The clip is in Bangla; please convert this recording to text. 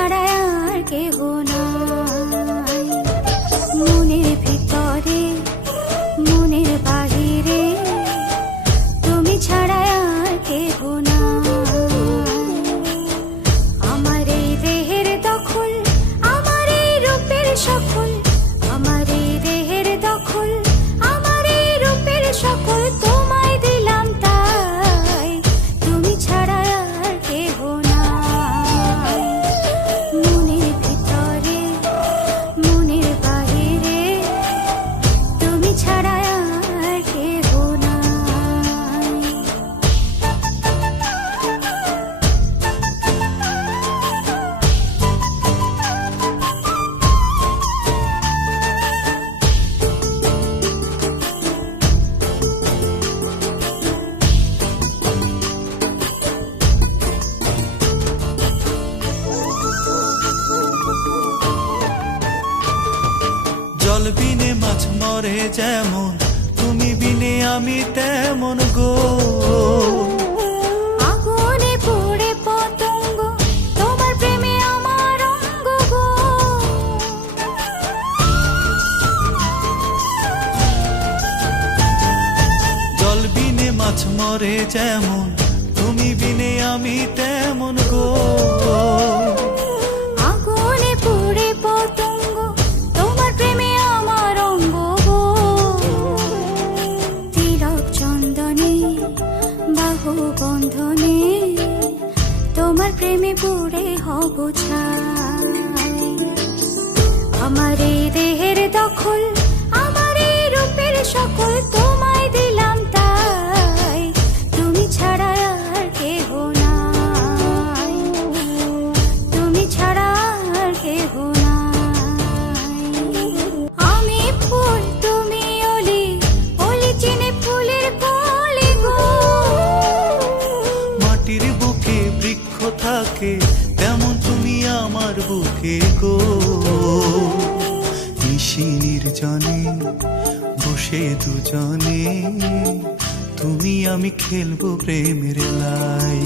ছাড়া আর কেহ নাই। মনের ভিতরে মনের বাহিরে তুমি ছাড়া আর কেহ নাই। আমার এই দেহের দখল, আমার এই রূপের সকল, আমার এই দেহের দখল, আমার এই রূপের সকল তোমায় দিলাম তাই, তুমি ছাড়া আর কেহ নাই। মনের ভিতরে মনের বাহিরে তুমি ছাড়া আর কেহ নাই। জল বিনে মাছ মরে যেমন, তুমি বিনে আমি তেমন গো। আগুনে পুড়ে পতঙ্গ, তোমার প্রেমে আমার অঙ্গ গো। জল বিনে মাছ মরে যেমন, তুমি বিনে আমি তেমন গো। আগুনে পুড়ে পতঙ্গ, তোমার প্রেমে আমার অঙ্গ গো। তিলক চন্দনে বাহু বন্ধনে তোমার প্রেমে পুড়ে হব ছাই। আমার এই দেহের দখল, আমার এই রূপের সকল তোমায় দিলাম তাই, তুমি ছাড়া আর কেহ নাই, তুমি ছাড়া আর কেহ নাই। আমি ফুল তুমি অলি, অলি চিনে ফুলের কলি গো। মাটির বুকে বৃক্ষ থাকে তেমন তুমি আমার বুকে গো। নিশি নির্জনে বসে দুজনে তুমি আমি খেলবো প্রেমের লাই।